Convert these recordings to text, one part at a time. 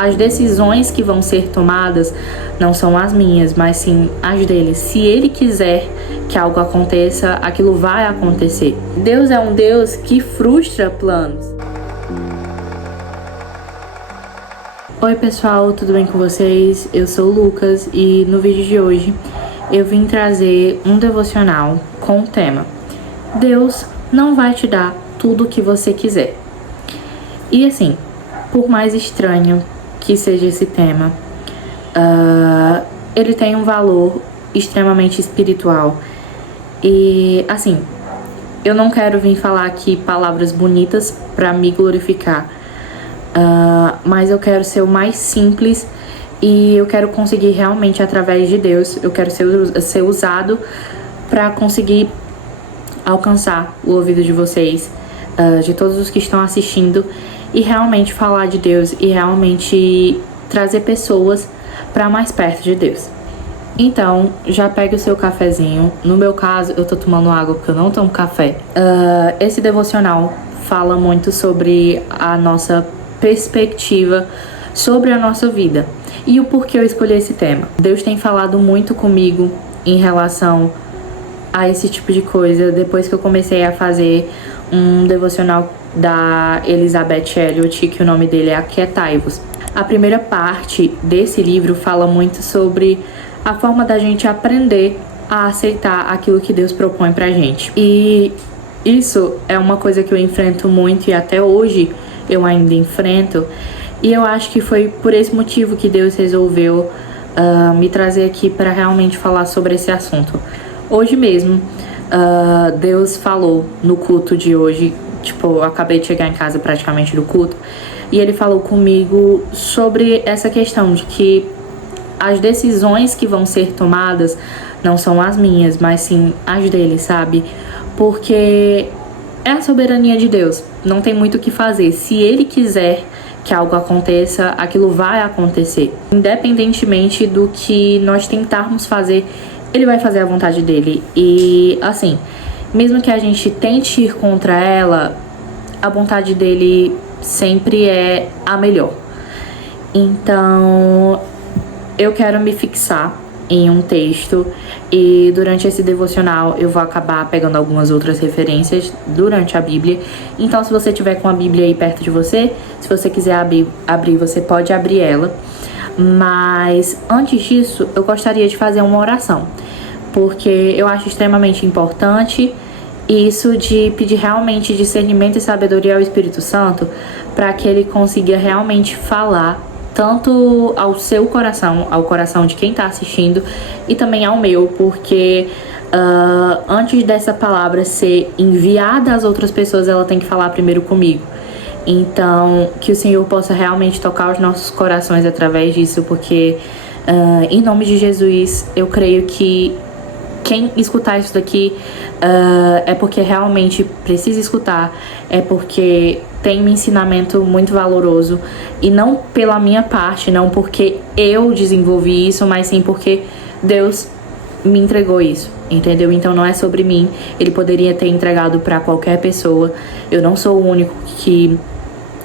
as decisões que vão ser tomadas não são as minhas, mas sim as dele. Se ele quiser que algo aconteça, aquilo vai acontecer. Deus é um Deus que frustra planos. Oi pessoal, tudo bem com vocês? Eu sou o Lucas e no vídeo de hoje eu vim trazer um devocional com o tema Deus não vai te dar tudo o que você quiser. E assim, por mais estranho que seja esse tema, ele tem um valor extremamente espiritual. E assim, eu não quero vir falar aqui palavras bonitas para me glorificar, mas eu quero ser o mais simples e eu quero conseguir realmente, através de Deus, eu quero ser usado para conseguir alcançar o ouvido de vocês, de todos os que estão assistindo, e realmente falar de Deus e realmente trazer pessoas para mais perto de Deus. Então, já pegue o seu cafezinho. No meu caso, eu tô tomando água porque eu não tomo café. Esse devocional fala muito sobre a nossa perspectiva sobre a nossa vida e o porquê eu escolhi esse tema. Deus tem falado muito comigo em relação a esse tipo de coisa depois que eu comecei a fazer um devocional da Elizabeth Elliot, que o nome dele é Aquietai-vos. A primeira parte desse livro fala muito sobre a forma da gente aprender a aceitar aquilo que Deus propõe pra gente. E isso é uma coisa que eu enfrento muito e até hoje eu ainda enfrento. E eu acho que foi por esse motivo que Deus resolveu me trazer aqui para realmente falar sobre esse assunto. Hoje mesmo, Deus falou no culto de hoje, eu acabei de chegar em casa praticamente do culto, e ele falou comigo sobre essa questão de que as decisões que vão ser tomadas não são as minhas, mas sim as dele, sabe? Porque é a soberania de Deus, não tem muito o que fazer. Se ele quiser que algo aconteça, aquilo vai acontecer. Independentemente do que nós tentarmos fazer, ele vai fazer a vontade dele. E assim, mesmo que a gente tente ir contra ela, a vontade dele sempre é a melhor. Então, eu quero me fixar em um texto e durante esse devocional eu vou acabar pegando algumas outras referências durante a Bíblia. Então, se você tiver com a Bíblia aí perto de você, se você quiser abrir, você pode abrir ela. Mas antes disso, eu gostaria de fazer uma oração, porque eu acho extremamente importante isso de pedir realmente discernimento e sabedoria ao Espírito Santo para que ele consiga realmente falar tanto ao seu coração, ao coração de quem está assistindo e também ao meu, porque antes dessa palavra ser enviada às outras pessoas, ela tem que falar primeiro comigo. Então, que o Senhor possa realmente tocar os nossos corações através disso, porque em nome de Jesus, eu creio que quem escutar isso daqui é porque realmente precisa escutar, é porque tem um ensinamento muito valoroso, e não pela minha parte, não porque eu desenvolvi isso, mas sim porque Deus me entregou isso, entendeu? Então não é sobre mim, ele poderia ter entregado para qualquer pessoa, eu não sou o único que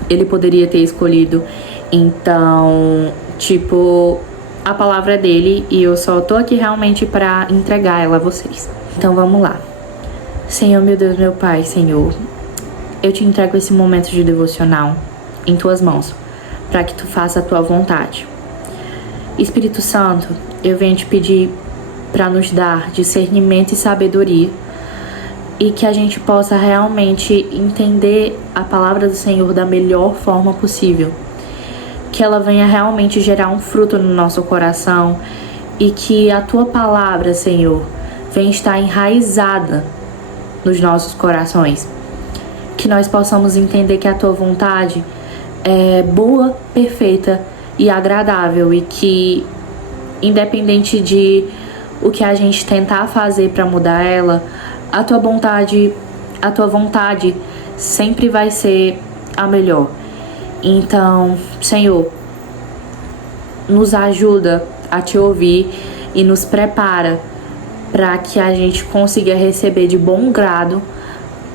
ele poderia ter escolhido. Então, a palavra é dele e eu só tô aqui realmente para entregar ela a vocês. Então vamos lá. Senhor, meu Deus, meu Pai, Senhor, eu te entrego esse momento de devocional em tuas mãos, para que tu faça a tua vontade. Espírito Santo, eu venho te pedir para nos dar discernimento e sabedoria, e que a gente possa realmente entender a palavra do Senhor da melhor forma possível. Que ela venha realmente gerar um fruto no nosso coração e que a tua palavra, Senhor, venha estar enraizada nos nossos corações. Que nós possamos entender que a tua vontade é boa, perfeita e agradável, e que, independente de o que a gente tentar fazer para mudar ela, a tua vontade sempre vai ser a melhor. Então, Senhor, nos ajuda a te ouvir e nos prepara para que a gente consiga receber de bom grado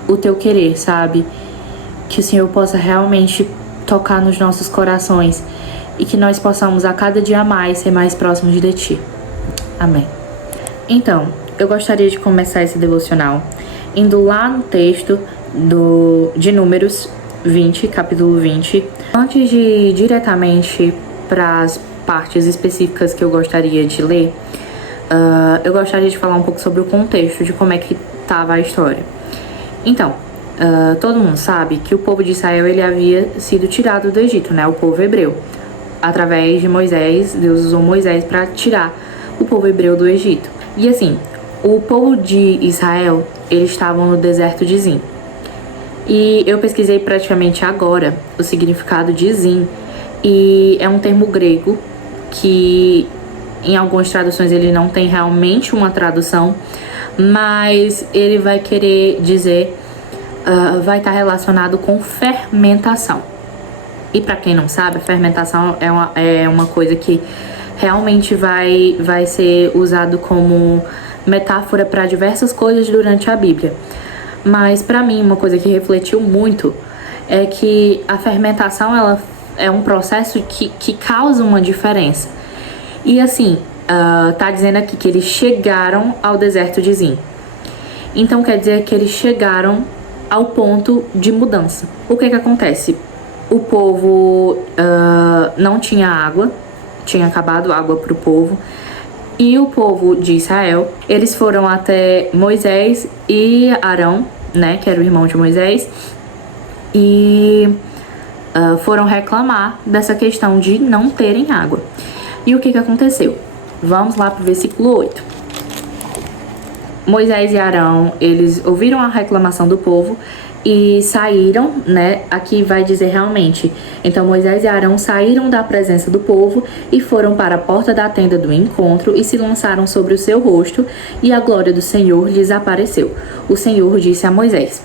o teu querer, sabe? Que o Senhor possa realmente tocar nos nossos corações e que nós possamos a cada dia mais ser mais próximos de Ti. Amém. Então, eu gostaria de começar esse devocional indo lá no texto de Números 20, capítulo 20. Antes de ir diretamente para as partes específicas que eu gostaria de ler, eu gostaria de falar um pouco sobre o contexto de como é que estava a história. Então, todo mundo sabe que o povo de Israel ele havia sido tirado do Egito, né? O povo hebreu. Através de Moisés, Deus usou Moisés para tirar o povo hebreu do Egito. E assim, o povo de Israel, eles estavam no deserto de Zin. E eu pesquisei praticamente agora o significado de Zin. E é um termo grego que em algumas traduções ele não tem realmente uma tradução, mas ele vai querer dizer, vai estar relacionado com fermentação. E para quem não sabe, a fermentação é uma coisa que realmente vai ser usado como metáfora para diversas coisas durante a Bíblia. Mas para mim, uma coisa que refletiu muito é que a fermentação ela é um processo que causa uma diferença. E assim, tá dizendo aqui que eles chegaram ao deserto de Zin. Então quer dizer que eles chegaram ao ponto de mudança. O que acontece? O povo não tinha água, tinha acabado água para o povo. E o povo de Israel, eles foram até Moisés e Arão, né, que era o irmão de Moisés, e foram reclamar dessa questão de não terem água. E o que aconteceu? Vamos lá para o versículo 8. Moisés e Arão, eles ouviram a reclamação do povo e saíram, né? Aqui vai dizer realmente. Então Moisés e Arão saíram da presença do povo e foram para a porta da tenda do encontro e se lançaram sobre o seu rosto, e a glória do Senhor lhes apareceu. O Senhor disse a Moisés: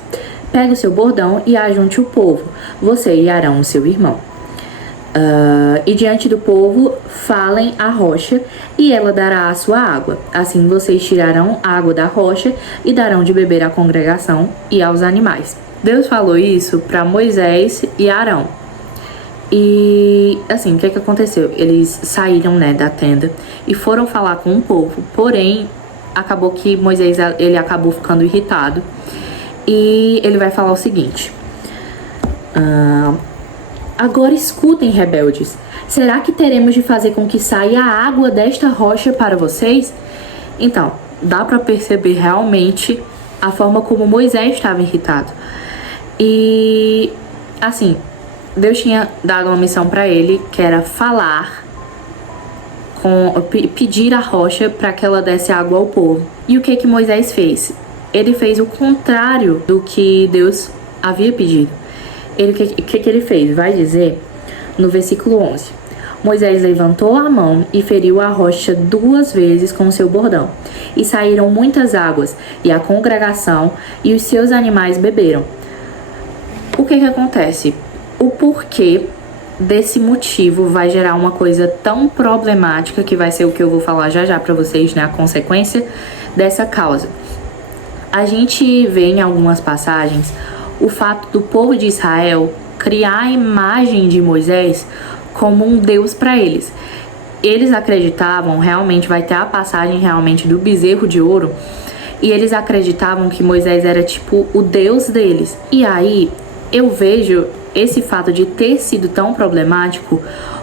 pega o seu bordão e ajunte o povo, você e Arão, seu irmão. E diante do povo falem a rocha, e ela dará a sua água. Assim vocês tirarão a água da rocha e darão de beber à congregação e aos animais. Deus falou isso para Moisés e Arão. E assim, o que aconteceu? Eles saíram, né, da tenda e foram falar com o povo. Porém, acabou que Moisés ele acabou ficando irritado. E ele vai falar o seguinte: agora escutem, rebeldes. Será que teremos de fazer com que saia a água desta rocha para vocês? Então, dá para perceber realmente a forma como Moisés estava irritado. E, assim, Deus tinha dado uma missão para ele, que era pedir a rocha para que ela desse água ao povo. E o que Moisés fez? Ele fez o contrário do que Deus havia pedido. O que ele fez? Vai dizer no versículo 11. Moisés levantou a mão e feriu a rocha 2 vezes com seu bordão. E saíram muitas águas, e a congregação e os seus animais beberam. O que acontece? O porquê desse motivo vai gerar uma coisa tão problemática, que vai ser o que eu vou falar já para vocês, né? A consequência dessa causa. A gente vê em algumas passagens o fato do povo de Israel criar a imagem de Moisés como um Deus para eles. Eles acreditavam, realmente vai ter a passagem realmente do bezerro de ouro, e eles acreditavam que Moisés era tipo o Deus deles. E aí eu vejo esse fato de ter sido tão problemático,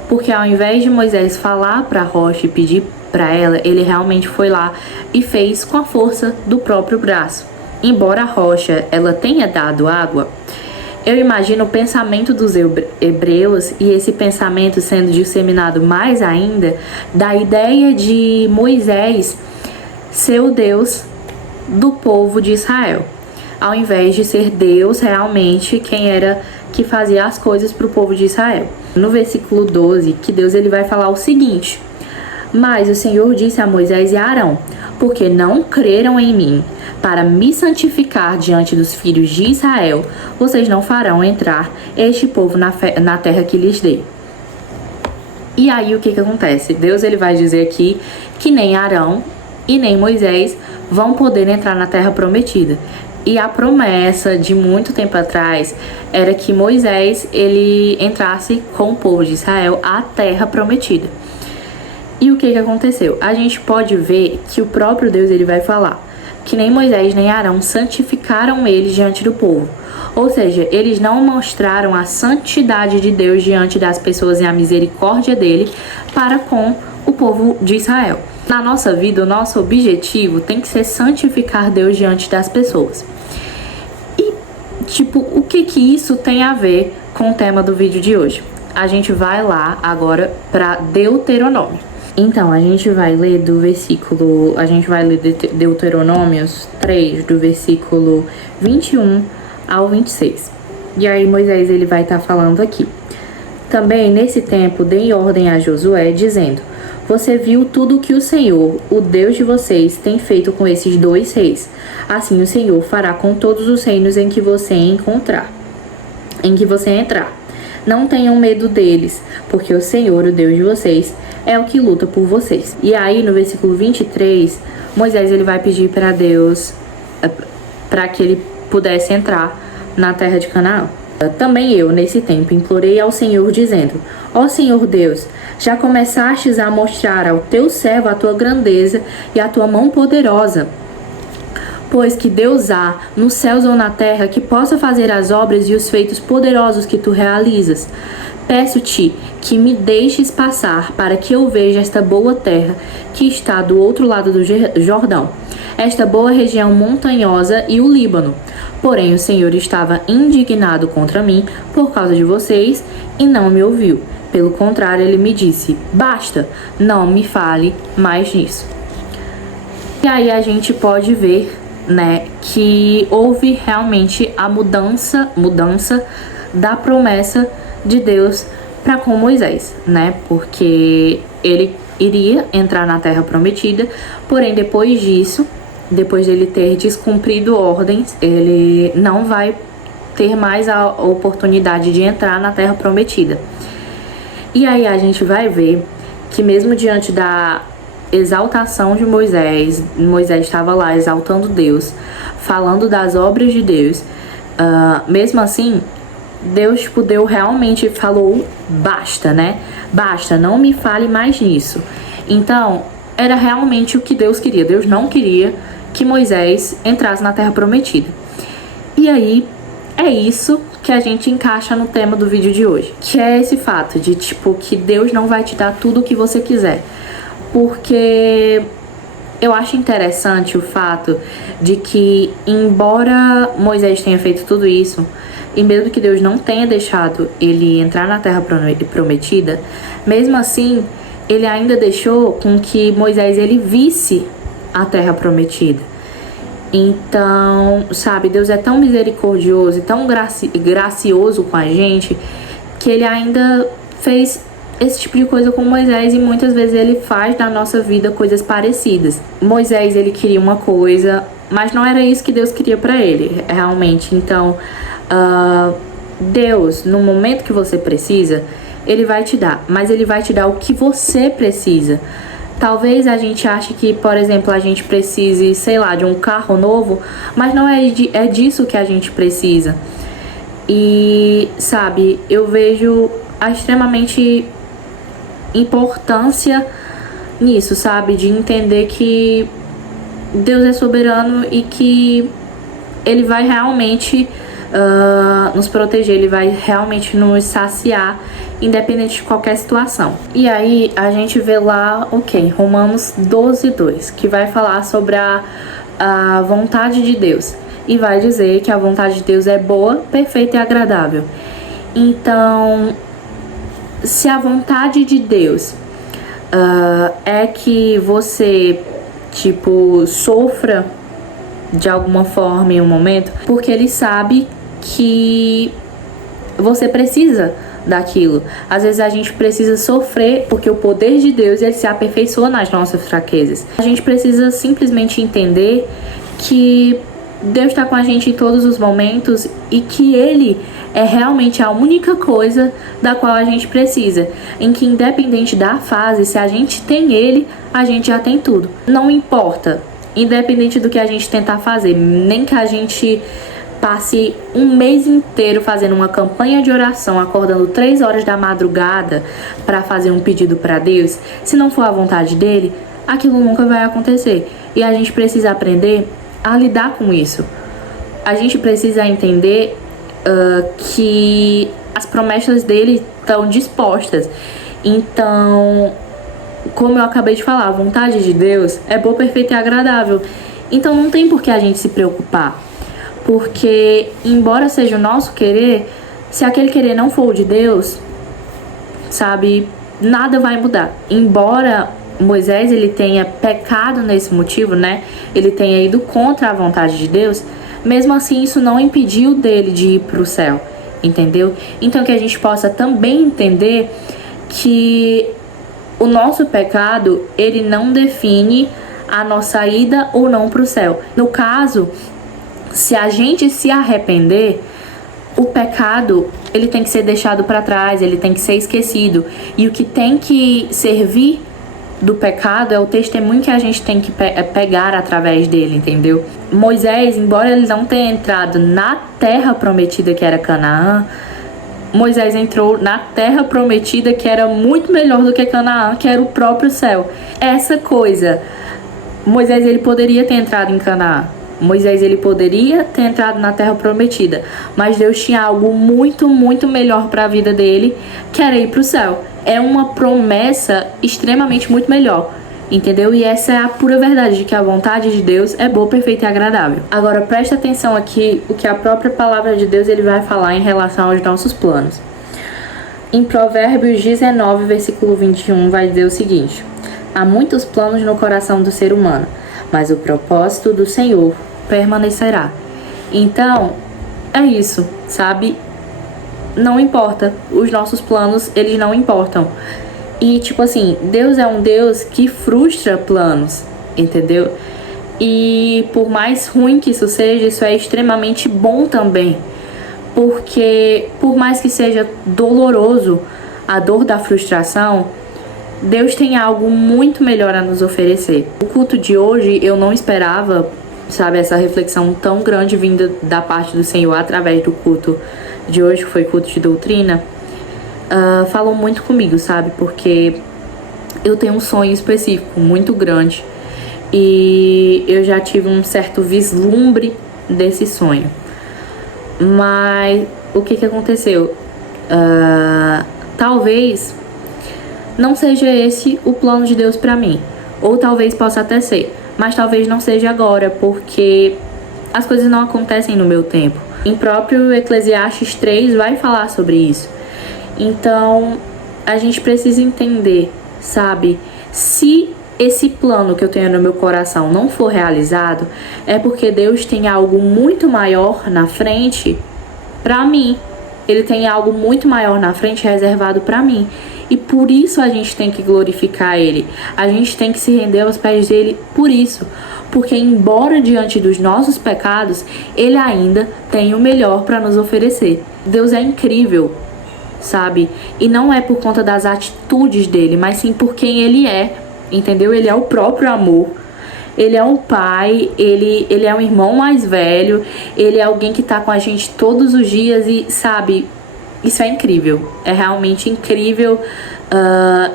porque ao invés de Moisés falar para a rocha e pedir para ela, ele realmente foi lá e fez com a força do próprio braço. Embora a rocha ela tenha dado água, eu imagino o pensamento dos hebreus, e esse pensamento sendo disseminado mais ainda, da ideia de Moisés ser o Deus do povo de Israel, ao invés de ser Deus realmente quem era que fazia as coisas para o povo de Israel. No versículo 12, que Deus ele vai falar o seguinte: mas o Senhor disse a Moisés e a Arão: porque não creram em mim, para me santificar diante dos filhos de Israel, vocês não farão entrar este povo na terra que lhes dei. E aí o que acontece? Deus ele vai dizer aqui que nem Arão e nem Moisés vão poder entrar na terra prometida. E a promessa de muito tempo atrás era que Moisés ele entrasse com o povo de Israel à terra prometida. E o que aconteceu? A gente pode ver que o próprio Deus ele vai falar que nem Moisés nem Arão santificaram eles diante do povo. Ou seja, eles não mostraram a santidade de Deus diante das pessoas e a misericórdia dele para com o povo de Israel. Na nossa vida, o nosso objetivo tem que ser santificar Deus diante das pessoas. E, o que isso tem a ver com o tema do vídeo de hoje? A gente vai lá agora para Deuteronômio. Então, a gente vai ler Deuteronômios 3, do versículo 21 ao 26. E aí Moisés ele vai estar falando aqui. Também nesse tempo dei ordem a Josué, dizendo: você viu tudo o que o Senhor, o Deus de vocês, tem feito com esses 2 reis. Assim o Senhor fará com todos os reinos em que você entrar. Não tenham medo deles, porque o Senhor, o Deus de vocês, é o que luta por vocês. E aí no versículo 23, Moisés ele vai pedir para Deus para que ele pudesse entrar na terra de Canaã. Também eu, nesse tempo, implorei ao Senhor, dizendo: ó Senhor Deus, já começastes a mostrar ao teu servo a tua grandeza e a tua mão poderosa. Pois que Deus há, nos céus ou na terra, que possa fazer as obras e os feitos poderosos que tu realizas. Peço-te que me deixes passar para que eu veja esta boa terra que está do outro lado do Jordão, esta boa região montanhosa e o Líbano. Porém o Senhor estava indignado contra mim por causa de vocês e não me ouviu. Pelo contrário, ele me disse: basta, não me fale mais nisso. E aí a gente pode ver, que houve realmente a mudança da promessa de Deus para com Moisés, porque ele iria entrar na terra prometida, porém depois disso, depois dele ter descumprido ordens, ele não vai ter mais a oportunidade de entrar na terra prometida. E aí a gente vai ver que mesmo diante da exaltação de Moisés estava lá exaltando Deus, falando das obras de Deus, mesmo assim, Deus realmente falou: basta, basta, não me fale mais nisso. Então, era realmente o que Deus queria. Deus não queria que Moisés entrasse na terra prometida. E aí, é isso que a gente encaixa no tema do vídeo de hoje, que é esse fato de, que Deus não vai te dar tudo o que você quiser. Porque eu acho interessante o fato de que, embora Moisés tenha feito tudo isso, e mesmo que Deus não tenha deixado ele entrar na terra prometida, mesmo assim, ele ainda deixou com que Moisés ele visse a terra prometida. Então, Deus é tão misericordioso e tão gracioso com a gente, que ele ainda fez esse tipo de coisa com Moisés, e muitas vezes ele faz na nossa vida coisas parecidas. Moisés ele queria uma coisa, mas não era isso que Deus queria para ele, realmente. Então, Deus, no momento que você precisa, ele vai te dar, mas ele vai te dar o que você precisa. Talvez a gente ache que, por exemplo, a gente precise, de um carro novo, mas não é disso que a gente precisa. E, eu vejo a extremamente importância nisso, de entender que Deus é soberano e que ele vai realmente nos proteger, ele vai realmente nos saciar, independente de qualquer situação. E aí a gente vê lá, Romanos 12:2, que vai falar sobre a vontade de Deus, e vai dizer que a vontade de Deus é boa, perfeita e agradável. Então, se a vontade de Deus é que você, sofra de alguma forma em um momento, porque ele sabe que você precisa daquilo. Às vezes a gente precisa sofrer porque o poder de Deus ele se aperfeiçoa nas nossas fraquezas. A gente precisa simplesmente entender que Deus está com a gente em todos os momentos e que Ele é realmente a única coisa da qual a gente precisa. Em que, independente da fase, se a gente tem Ele, a gente já tem tudo. Não importa independente do que a gente tentar fazer, nem que a gente passe um mês inteiro fazendo uma campanha de oração, acordando 3 horas da madrugada para fazer um pedido para Deus, se não for a vontade dele, aquilo nunca vai acontecer. E a gente precisa aprender a lidar com isso. A gente precisa entender que as promessas dele estão dispostas. Então, como eu acabei de falar, a vontade de Deus é boa, perfeita e agradável. Então não tem por que a gente se preocupar. Porque, embora seja o nosso querer, se aquele querer não for o de Deus, sabe, nada vai mudar. Embora Moisés ele tenha pecado nesse motivo, né? Ele tenha ido contra a vontade de Deus, mesmo assim isso não impediu dele de ir para o céu, entendeu? Então que a gente possa também entender que o nosso pecado, ele não define a nossa ida ou não para o céu. No caso, se a gente se arrepender, o pecado, ele tem que ser deixado para trás, ele tem que ser esquecido. E o que tem que servir do pecado é o testemunho que a gente tem que pegar através dele, entendeu? Moisés, embora ele não tenha entrado na terra prometida que era Canaã, Moisés entrou na terra prometida que era muito melhor do que Canaã, que era o próprio céu. Essa coisa, Moisés ele poderia ter entrado em Canaã. Moisés ele poderia ter entrado na terra prometida, mas Deus tinha algo muito, muito melhor para a vida dele, que era ir para o céu. É uma promessa extremamente muito melhor, entendeu? E essa é a pura verdade de que a vontade de Deus é boa, perfeita e agradável. Agora presta atenção aqui o que a própria palavra de Deus ele vai falar em relação aos nossos planos. Em Provérbios 19, versículo 21, vai dizer o seguinte: há muitos planos no coração do ser humano, mas o propósito do Senhor permanecerá. Então, é isso, sabe? Não importa. Os nossos planos, eles não importam. E, tipo assim, Deus é um Deus que frustra planos, entendeu? E por mais ruim que isso seja, isso é extremamente bom também. Porque, por mais que seja doloroso a dor da frustração, Deus tem algo muito melhor a nos oferecer. O culto de hoje, eu não esperava, sabe, essa reflexão tão grande vinda da parte do Senhor através do culto de hoje, que foi culto de doutrina. Falou muito comigo, sabe, porque eu tenho um sonho específico, muito grande, e eu já tive um certo vislumbre desse sonho. Mas o que aconteceu? Talvez não seja esse o plano de Deus pra mim, ou talvez possa até ser, mas talvez não seja agora, porque as coisas não acontecem no meu tempo. Em próprio Eclesiastes 3 vai falar sobre isso. Então, a gente precisa entender, sabe? Se esse plano que eu tenho no meu coração não for realizado, é porque Deus tem algo muito maior na frente pra mim. Ele tem algo muito maior na frente reservado pra mim. E por isso a gente tem que glorificar Ele. A gente tem que se render aos pés dele por isso. Porque embora diante dos nossos pecados, Ele ainda tem o melhor para nos oferecer. Deus é incrível, sabe? E não é por conta das atitudes dele, mas sim por quem Ele é, entendeu? Ele é o próprio amor. Ele é um pai, ele é um irmão mais velho, ele é alguém que tá com a gente todos os dias e, sabe, isso é incrível. É realmente incrível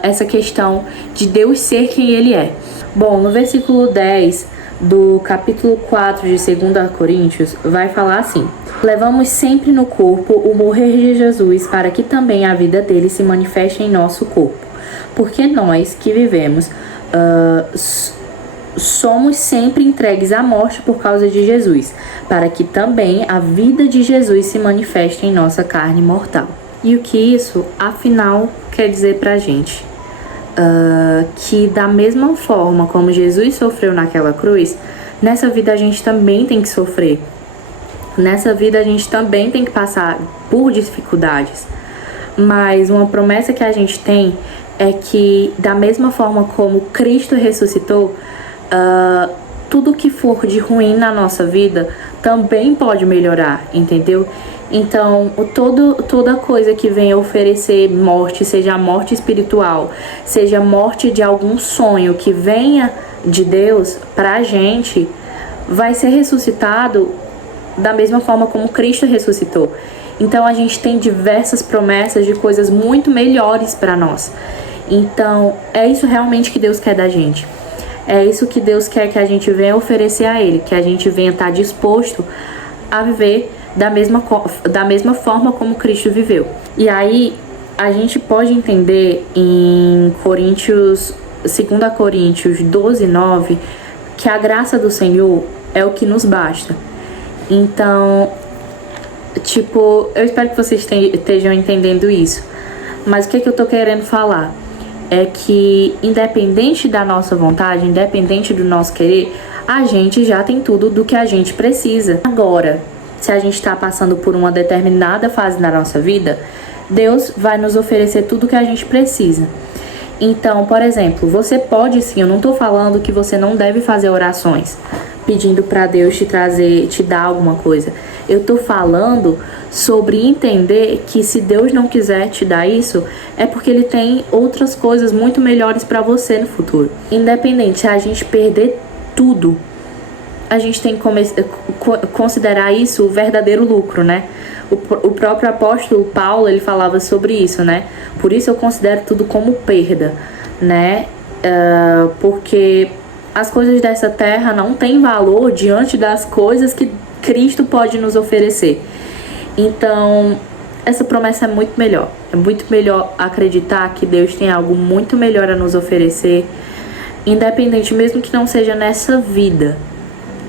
essa questão de Deus ser quem Ele é. Bom, no versículo 10 do capítulo 4 de 2 Coríntios, vai falar assim: levamos sempre no corpo o morrer de Jesus, para que também a vida dele se manifeste em nosso corpo. Porque nós que vivemos somos sempre entregues à morte por causa de Jesus, para que também a vida de Jesus se manifeste em nossa carne mortal. E o que isso, afinal, quer dizer pra gente? Que da mesma forma como Jesus sofreu naquela cruz, nessa vida a gente também tem que sofrer. Nessa vida a gente também tem que passar por dificuldades. Mas uma promessa que a gente tem é que da mesma forma como Cristo ressuscitou, tudo que for de ruim na nossa vida também pode melhorar, entendeu? Então, toda coisa que venha oferecer morte, seja a morte espiritual, seja a morte de algum sonho que venha de Deus pra gente vai ser ressuscitado da mesma forma como Cristo ressuscitou. Então a gente tem diversas promessas de coisas muito melhores para nós. Então é isso realmente que Deus quer da gente. É isso que Deus quer que a gente venha oferecer a Ele, que a gente venha estar disposto a viver da mesma forma como Cristo viveu. E aí a gente pode entender em 2 Coríntios 12:9, que a graça do Senhor é o que nos basta. Então, tipo, eu espero que vocês estejam entendendo isso. Mas o que eu tô querendo falar é que, independente da nossa vontade, independente do nosso querer, a gente já tem tudo do que a gente precisa. Agora, se a gente está passando por uma determinada fase da nossa vida, Deus vai nos oferecer tudo que a gente precisa. Então, por exemplo, você pode sim, eu não tô falando que você não deve fazer orações pedindo para Deus te dar alguma coisa. Eu tô falando sobre entender que se Deus não quiser te dar isso, é porque Ele tem outras coisas muito melhores para você no futuro. Independente se a gente perder tudo, a gente tem que considerar isso o verdadeiro lucro, né? O próprio apóstolo Paulo, ele falava sobre isso, né? Por isso eu considero tudo como perda, né? Porque as coisas dessa terra não têm valor diante das coisas que Cristo pode nos oferecer. Então, essa promessa é muito melhor. É muito melhor acreditar que Deus tem algo muito melhor a nos oferecer, independente, mesmo que não seja nessa vida.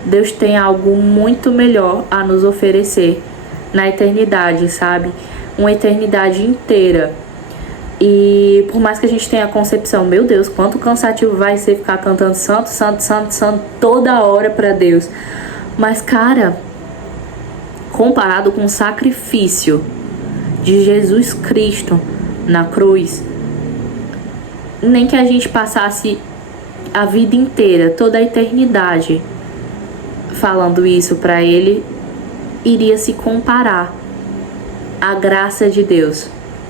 Deus tem algo muito melhor a nos oferecer na eternidade, sabe? Uma eternidade inteira. E por mais que a gente tenha a concepção, meu Deus, quanto cansativo vai ser ficar cantando santo, santo, santo, santo toda hora pra Deus. Mas, cara, comparado com o sacrifício de Jesus Cristo na cruz, nem que a gente passasse a vida inteira, toda a eternidade falando isso pra Ele, iria se comparar à graça de Deus,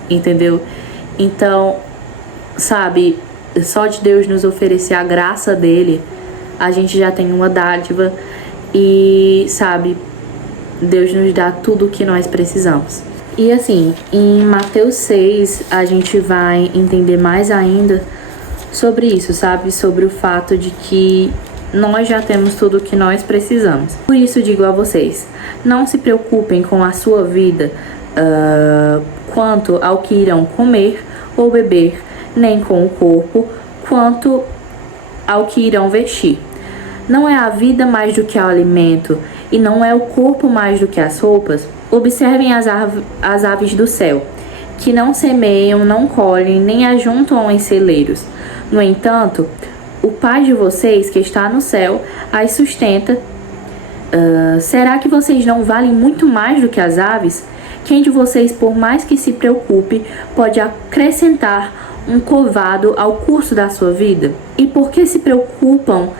entendeu? Então, sabe, só de Deus nos oferecer a graça dele, a gente já tem uma dádiva e, sabe, Deus nos dá tudo o que nós precisamos. E assim, em Mateus 6, a gente vai entender mais ainda sobre isso, sabe? Sobre o fato de que nós já temos tudo o que nós precisamos. Por isso digo a vocês, não se preocupem com a sua vida quanto ao que irão comer ou beber, nem com o corpo quanto ao que irão vestir. Não é a vida mais do que o alimento, e não é o corpo mais do que as roupas? Observem as aves do céu, que não semeiam, não colhem, nem ajuntam em celeiros. No entanto, o Pai de vocês, que está no céu, as sustenta. Será que vocês não valem muito mais do que as aves? Quem de vocês, por mais que se preocupe, pode acrescentar um côvado ao curso da sua vida? E por que se preocupam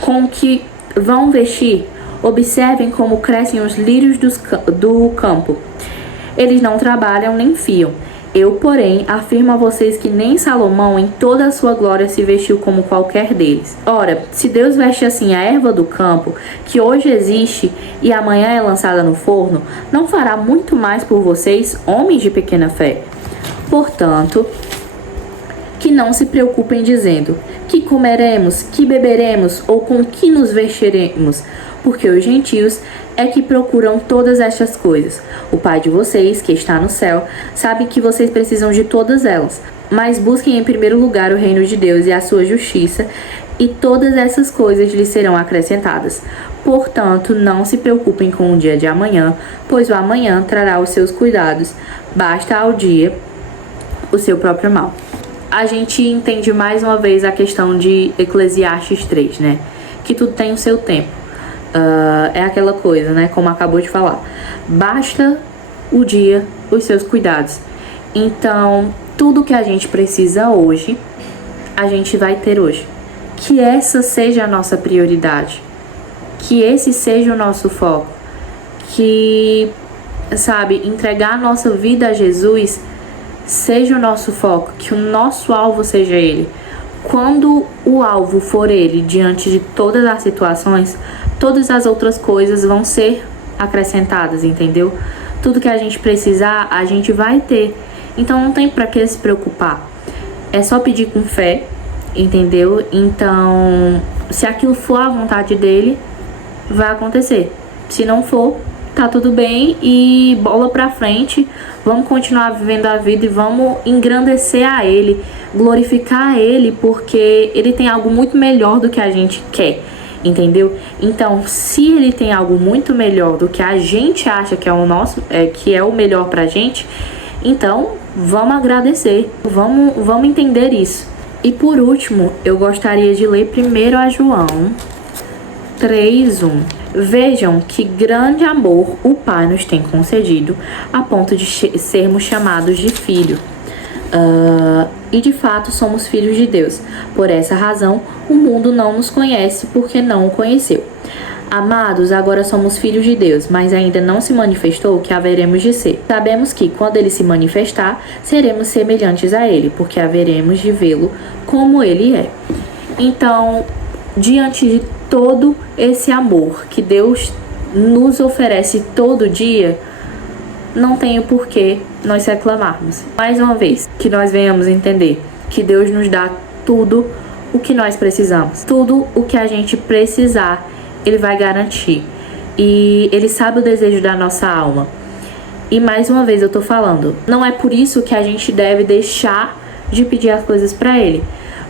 com o que vão vestir? Observem como crescem os lírios do campo. Eles não trabalham nem fiam. Eu, porém, afirmo a vocês que nem Salomão, em toda a sua glória, se vestiu como qualquer deles. Ora, se Deus veste assim a erva do campo, que hoje existe e amanhã é lançada no forno, não fará muito mais por vocês, homens de pequena fé? Portanto, que não se preocupem dizendo: que comeremos, que beberemos ou com que nos vestiremos? Porque os gentios é que procuram todas estas coisas. O Pai de vocês, que está no céu, sabe que vocês precisam de todas elas. Mas busquem em primeiro lugar o reino de Deus e a sua justiça, e todas essas coisas lhes serão acrescentadas. Portanto, não se preocupem com o dia de amanhã, pois o amanhã trará os seus cuidados. Basta ao dia o seu próprio mal. A gente entende mais uma vez a questão de Eclesiastes 3, né? Que tudo tem o seu tempo. É aquela coisa, né? Como acabou de falar. Basta o dia, os seus cuidados. Então, tudo que a gente precisa hoje, a gente vai ter hoje. Que essa seja a nossa prioridade. Que esse seja o nosso foco. Que, sabe, entregar a nossa vida a Jesus seja o nosso foco. Que o nosso alvo seja Ele. quando o alvo for ele diante de todas as situações, todas as outras coisas vão ser acrescentadas, entendeu? Tudo que a gente precisar, a gente vai ter. Então não tem pra que se preocupar. É só pedir com fé, entendeu? Então, se aquilo for a vontade dele, vai acontecer. Se não for, tá tudo bem e bola pra frente. Vamos continuar vivendo a vida e vamos engrandecer a ele, glorificar a ele, porque ele tem algo muito melhor do que a gente quer, entendeu? Então, se ele tem algo muito melhor do que a gente acha que é o nosso, que é o melhor pra gente, então vamos agradecer, vamos entender isso. E por último, eu gostaria de ler primeiro a João 3:1. Vejam que grande amor o Pai nos tem concedido, a ponto de sermos chamados de filho. E de fato somos filhos de Deus. Por essa razão, o mundo não nos conhece porque não o conheceu. Amados, agora somos filhos de Deus, mas ainda não se manifestou o que haveremos de ser. Sabemos que, quando ele se manifestar, seremos semelhantes a ele, porque haveremos de vê-lo como ele é. Então, diante de todo esse amor que Deus nos oferece todo dia, não tem o porquê nós reclamarmos. Mais uma vez, que nós venhamos entender que Deus nos dá tudo o que nós precisamos. Tudo o que a gente precisar, Ele vai garantir. E Ele sabe o desejo da nossa alma. E mais uma vez eu tô falando, não é por isso que a gente deve deixar de pedir as coisas para Ele.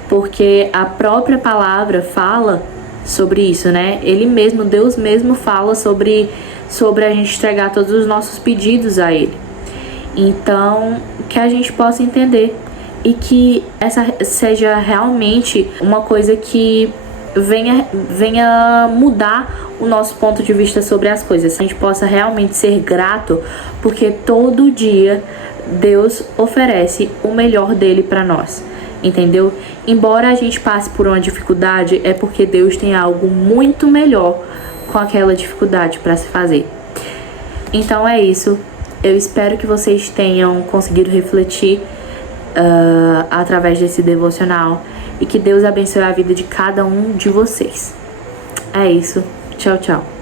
Porque a própria palavra fala sobre isso, né? Ele mesmo, Deus mesmo fala sobre a gente entregar todos os nossos pedidos a Ele. Então, que a gente possa entender e que essa seja realmente uma coisa que venha mudar o nosso ponto de vista sobre as coisas. A gente possa realmente ser grato, porque todo dia Deus oferece o melhor dele para nós. Entendeu? Embora a gente passe por uma dificuldade, é porque Deus tem algo muito melhor com aquela dificuldade para se fazer. Então é isso. Eu espero que vocês tenham conseguido refletir através desse devocional e que Deus abençoe a vida de cada um de vocês. É isso. Tchau, tchau.